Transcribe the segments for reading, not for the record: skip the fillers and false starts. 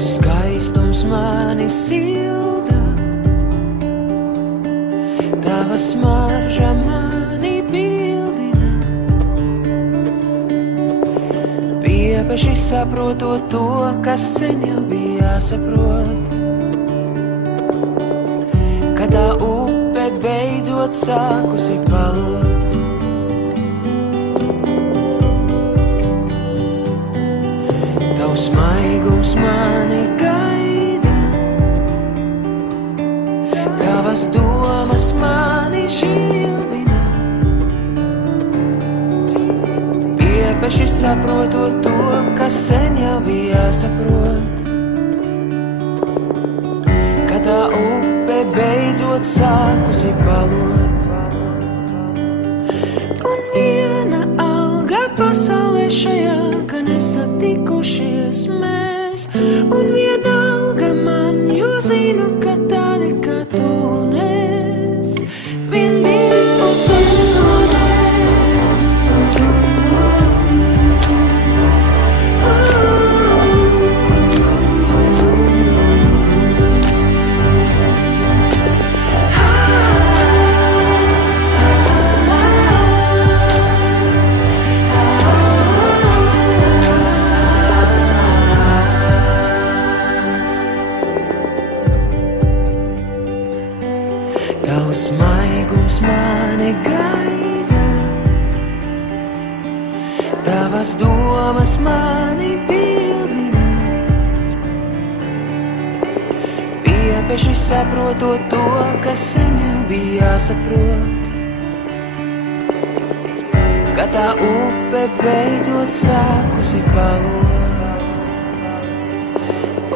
Skaistums mani silda, tava smarža mani pildina. Piepeši saprotot to, kas sen jau bija jāsaprot, ka tā upe beidzot sākusi palot. Tavs maigums mani gaida, tavas domas mani žilbina. Piepeši saprotot to, kas sen jau bija jāsaprot, ka tā upe beidzot sākusi palot. Un viena alga pasaulē šajā, ka nesatikušies mēs. Un vienalga man, jo zinu, ka tādi kā tu un es, vien divi puses lonēs. Tavs maigums mani gaida, tavas domas mani pildina. Piepeši saprotot to, kas sen jau bija jāsaprot, ka tā upe beidzot sākusi palot.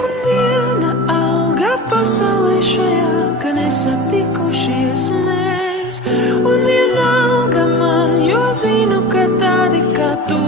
Un viena alga pasaulē šajā, ka nesatikušies mēs. Un vienalga man, jo zinu, ka tādi kā tu